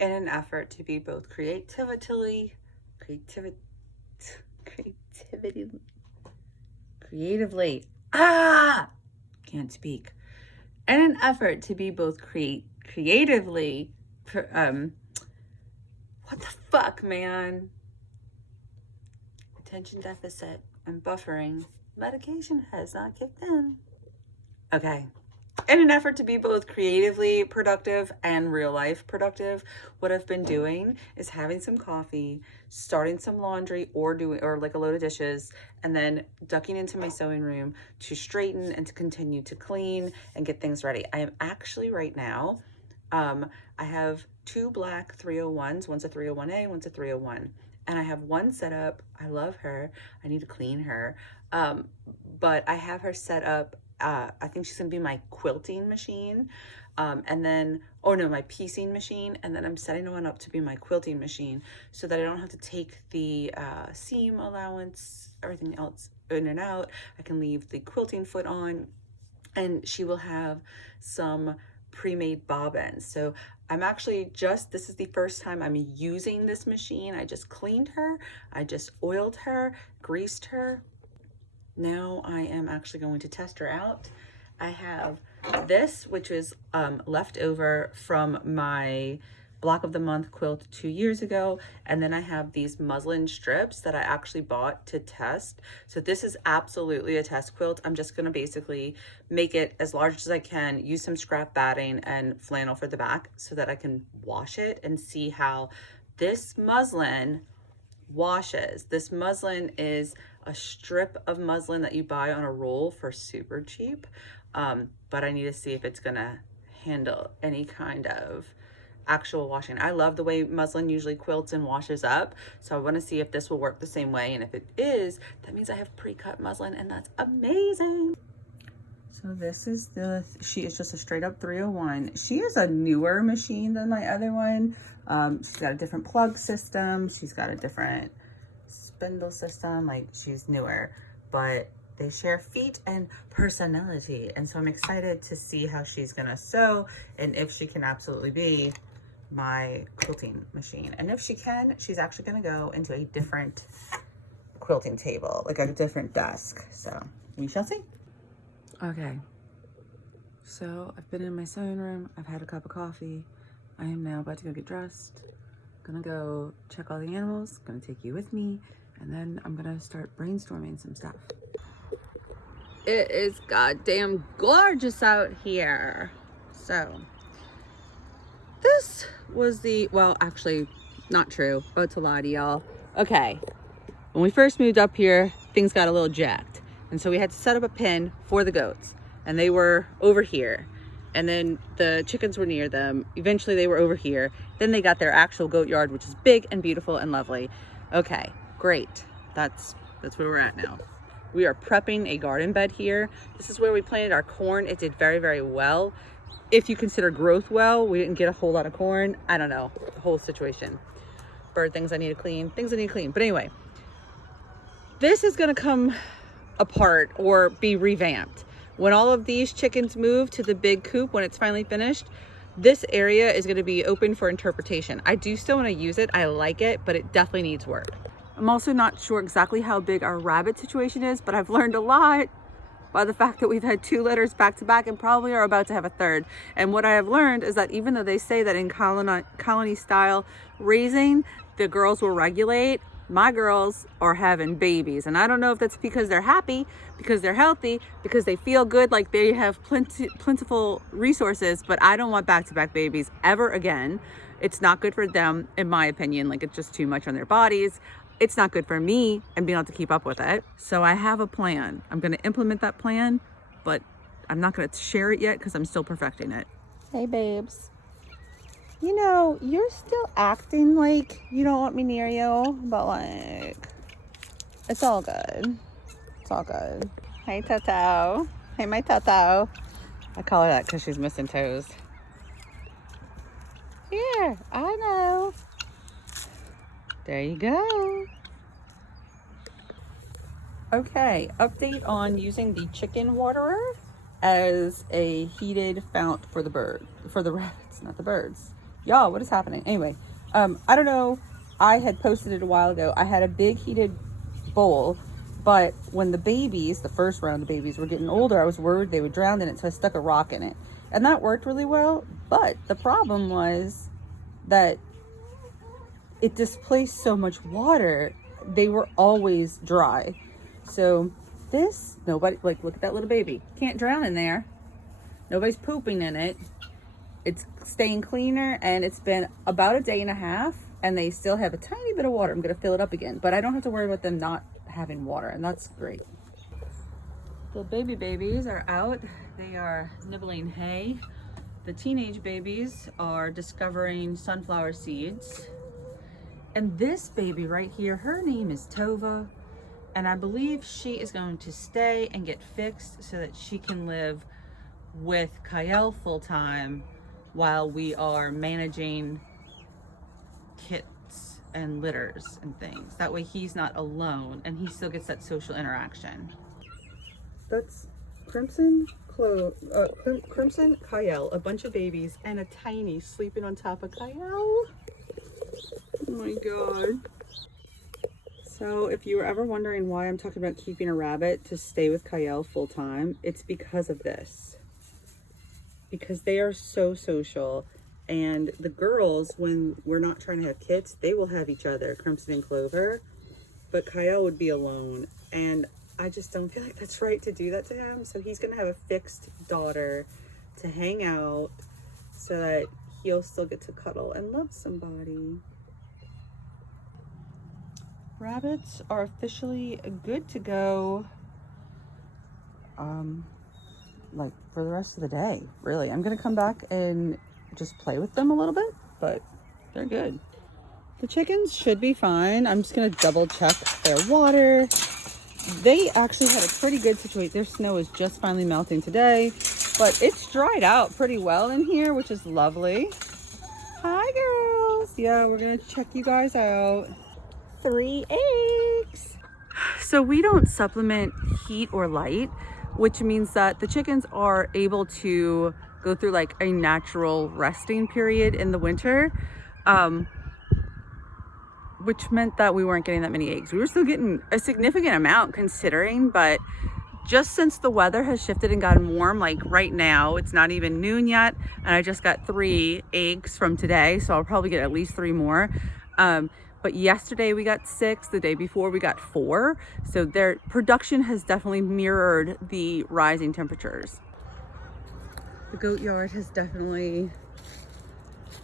in an effort to be both creatively, creatively, can't speak. In an effort to be both creatively, what the fuck, man? Attention deficit and buffering. Medication has not kicked in. Okay. In an effort to be both creatively productive and real life productive, what I've been doing is having some coffee, starting some laundry or like a load of dishes, and then ducking into my sewing room to straighten and to continue to clean and get things ready. I am actually right now, I have two black 301s. One's a 301A, one's a 301. And I have one set up. I love her. I need to clean her. But I have her set up. I think she's gonna be my quilting machine. And then, oh no, my piecing machine. And then I'm setting one up to be my quilting machine so that I don't have to take the seam allowance, everything else in and out. I can leave the quilting foot on, and she will have some pre-made bobbins. So I'm actually this is the first time I'm using this machine. I just cleaned her, I just oiled her, greased her. Now I am actually going to test her out. I have this, which is left over from my block of the month quilt 2 years ago. And then I have these muslin strips that I actually bought to test. So this is absolutely a test quilt. I'm just gonna basically make it as large as I can, use some scrap batting and flannel for the back so that I can wash it and see how this muslin washes. This muslin is a strip of muslin that you buy on a roll for super cheap. But I need to see if it's gonna handle any kind of actual washing. I love the way muslin usually quilts and washes up. So I want to see if this will work the same way. And if it is, that means I have pre-cut muslin, and that's amazing. So this is she is just a straight up 301. She is a newer machine than my other one. She's got a different plug system. She's got a different spindle system. Like, she's newer, but they share feet and personality. And so I'm excited to see how she's gonna sew and if she can absolutely be my quilting machine. And if she can, she's actually gonna go into a different quilting table, like a different desk. So we shall see. Okay, so I've been in my sewing room. I've had a cup of coffee. I am now about to go get dressed. Gonna go check all the animals, gonna take you with me, and then I'm gonna start brainstorming some stuff. It is goddamn gorgeous out here. So this was well, actually not true. Oh, it's a lie to y'all. Okay, when we first moved up here, things got a little jacked. And so we had to set up a pen for the goats, and they were over here. And then the chickens were near them. Eventually they were over here. Then they got their actual goat yard, which is big and beautiful and lovely. Okay, great. That's where we're at now. We are prepping a garden bed here. This is where we planted our corn. It did very, very well. If you consider growth well, we didn't get a whole lot of corn. I don't know, the whole situation. Bird things I need to clean, things I need to clean. But anyway, this is gonna come apart or be revamped. When all of these chickens move to the big coop, when it's finally finished, this area is going to be open for interpretation. I do still want to use it. I like it, but it definitely needs work. I'm also not sure exactly how big our rabbit situation is, but I've learned a lot by the fact that we've had 2 litters back to back and probably are about to have a third. And what I have learned is that even though they say that in colony style raising, the girls will regulate, my girls are having babies. And I don't know if that's because they're happy, because they're healthy, because they feel good, like they have plentiful resources, but I don't want back-to-back babies ever again. It's not good for them, in my opinion. Like, it's just too much on their bodies. It's not good for me and being able to keep up with it. So I have a plan. I'm gonna implement that plan, but I'm not gonna share it yet because I'm still perfecting it. Hey babes. You know, you're still acting like you don't want me near you, but like, it's all good. It's all good. Hey, Toto. Hey, my Toto. I call her that because she's missing toes. Here, I know. There you go. Okay, update on using the chicken waterer as a heated fount for the rabbits, not the birds. Y'all, what is happening? Anyway, I don't know. I had posted it a while ago. I had a big heated bowl, but when the babies, the first round of babies, were getting older, I was worried they would drown in it, so I stuck a rock in it. And that worked really well, but the problem was that it displaced so much water. They were always dry. So this, nobody, like, look at that little baby. Can't drown in there. Nobody's pooping in it. It's staying cleaner, and it's been about a day and a half, and they still have a tiny bit of water. I'm going to fill it up again, but I don't have to worry about them not having water, and that's great. The babies are out. They are nibbling hay. The teenage babies are discovering sunflower seeds. And this baby right here, her name is Tova, and I believe she is going to stay and get fixed so that she can live with Kyle full-time while we are managing kits and litters and things. That way he's not alone and he still gets that social interaction. That's Crimson Kyle, a bunch of babies, and a tiny sleeping on top of Kyle. Oh my god. So if you were ever wondering why I'm talking about keeping a rabbit to stay with Kyle full-time, it's because of this. Because they are so social, and the girls, when we're not trying to have kits, they will have each other, Crimson and Clover, but Kyle would be alone, and I just don't feel like that's right to do that to him. So he's gonna have a fixed daughter to hang out so that he'll still get to cuddle and love somebody. Rabbits are officially good to go, like for the rest of the day, really. I'm gonna come back and just play with them a little bit, but they're good. The chickens should be fine. I'm just gonna double check their water. They actually had a pretty good situation. Their snow is just finally melting today, but it's dried out pretty well in here, which is lovely. Hi girls. Yeah, we're gonna check you guys out. 3 eggs. So we don't supplement heat or light, which means that the chickens are able to go through like a natural resting period in the winter, which meant that we weren't getting that many eggs. We were still getting a significant amount considering, but just since the weather has shifted and gotten warm, like right now, it's not even noon yet, and I just got 3 eggs from today, so I'll probably get at least 3 more. But yesterday we got 6, the day before we got 4. So their production has definitely mirrored the rising temperatures. The goat yard has definitely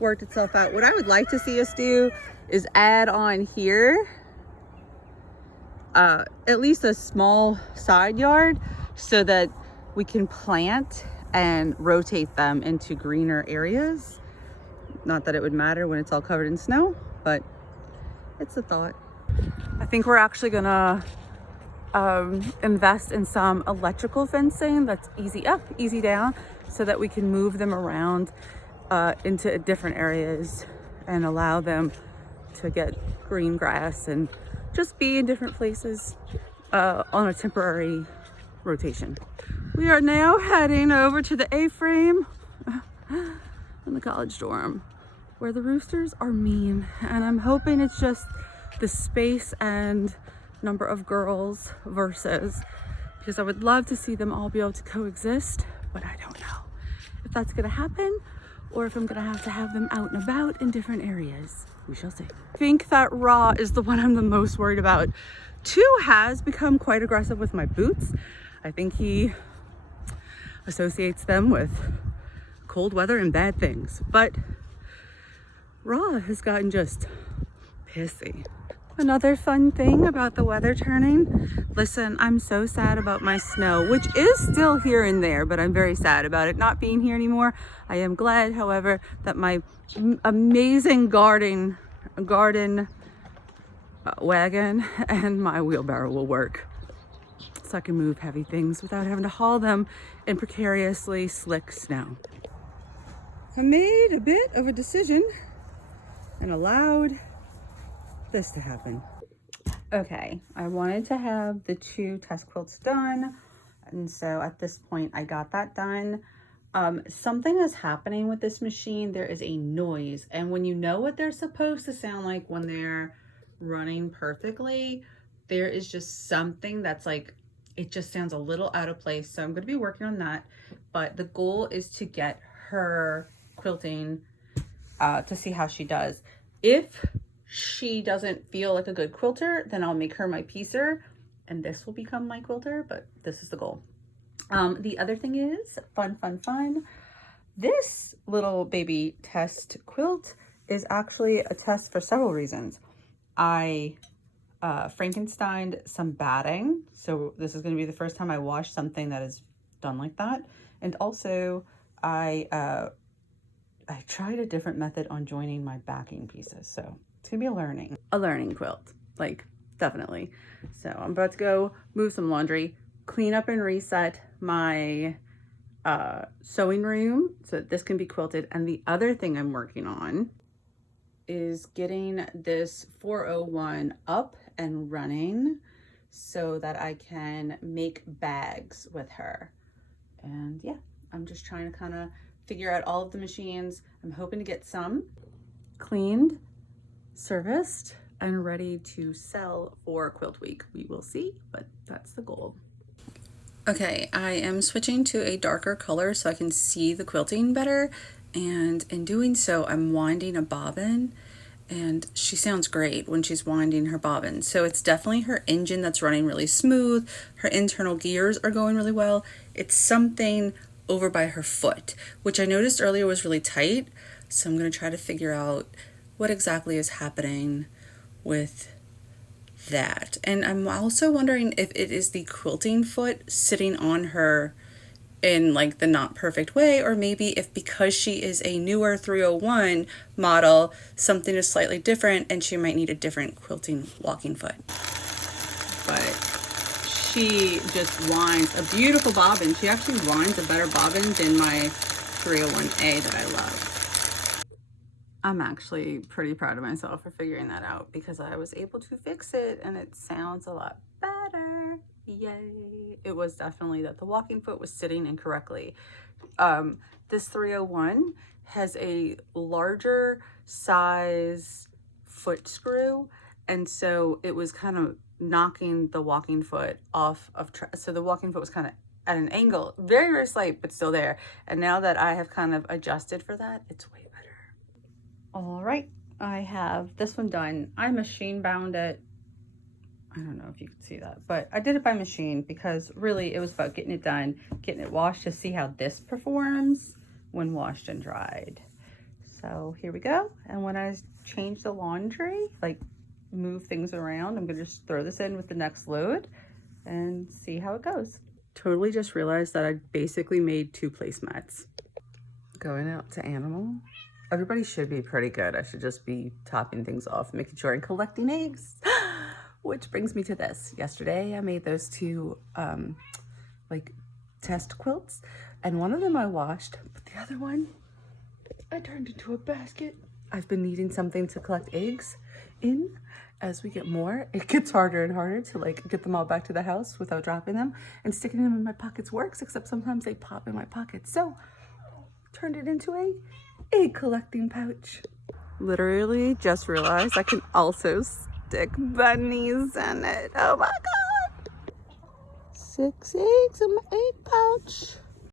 worked itself out. What I would like to see us do is add on here at least a small side yard so that we can plant and rotate them into greener areas. Not that it would matter when it's all covered in snow, but it's a thought. I think we're actually gonna invest in some electrical fencing that's easy up, easy down, so that we can move them around into different areas and allow them to get green grass and just be in different places on a temporary rotation. We are now heading over to the A-frame in the college dorm, where the roosters are mean, and I'm hoping it's just the space and number of girls versus, because I would love to see them all be able to coexist, but I don't know if that's gonna happen or if I'm gonna have to have them out and about in different areas. We shall see. I think that Raw is the one I'm the most worried about. 2 has become quite aggressive with my boots. I think he associates them with cold weather and bad things, but Raw has gotten just pissy. Another fun thing about the weather turning, listen, I'm so sad about my snow, which is still here and there, but I'm very sad about it not being here anymore. I am glad, however, that my amazing garden wagon and my wheelbarrow will work, so I can move heavy things without having to haul them in precariously slick snow. I made a bit of a decision and allowed this to happen. Okay, I wanted to have the 2 test quilts done, and so at this point I got that done. Something is happening with this machine. There is a noise, and when you know what they're supposed to sound like when they're running perfectly, there is just something that's like, it just sounds a little out of place. So I'm going to be working on that, but the goal is to get her quilting to see how she does. If she doesn't feel like a good quilter, then I'll make her my piecer, and this will become my quilter, but this is the goal. The other thing is, fun. This little baby test quilt is actually a test for several reasons. I Frankensteined some batting, so this is going to be the first time I wash something that is done like that. And also, I tried a different method on joining my backing pieces, so it's gonna be a learning quilt, like, definitely. So I'm about to go move some laundry, clean up and reset my sewing room so that this can be quilted. And the other thing I'm working on is getting this 401 up and running so that I can make bags with her. And yeah, I'm just trying to kind of figure out all of the machines. I'm hoping to get some cleaned, serviced, and ready to sell for Quilt Week. We will see, but that's the goal. Okay, I am switching to a darker color so I can see the quilting better, and in doing so, I'm winding a bobbin, and she sounds great when she's winding her bobbin. So it's definitely her engine that's running really smooth. Her internal gears are going really well. It's something over by her foot, which I noticed earlier was really tight. So I'm going to try to figure out what exactly is happening with that. And I'm also wondering if it is the quilting foot sitting on her in like the not perfect way, or maybe if because she is a newer 301 model, something is slightly different and she might need a different quilting walking foot. But she just winds a beautiful bobbin. She actually winds a better bobbin than my 301A that I love. I'm actually pretty proud of myself for figuring that out because I was able to fix it and it sounds a lot better. Yay. It was definitely that the walking foot was sitting incorrectly. This 301 has a larger size foot screw, and so it was kind of knocking the walking foot off of so the walking foot was kind of at an angle, very slight, but still there. And now that I have kind of adjusted for that, it's way better. All right, I have this one done. I machine bound it. I don't know if you can see that, but I did it by machine because really it was about getting it done, getting it washed to see how this performs when washed and dried. So here we go. And when I change the laundry, like move things around, I'm gonna just throw this in with the next load and see how it goes. Totally just realized that I basically made 2 placemats. Going out to animal. Everybody should be pretty good. I should just be topping things off, making sure I'm collecting eggs. Which brings me to this. Yesterday, I made those 2 like test quilts, and one of them I washed, but the other one I turned into a basket. I've been needing something to collect eggs in. As we get more, it gets harder and harder to like get them all back to the house without dropping them, and sticking them in my pockets works, except sometimes they pop in my pockets. So turned it into a egg collecting pouch. Literally just realized I can also stick bunnies in it. Oh my god. 6 eggs in my egg pouch.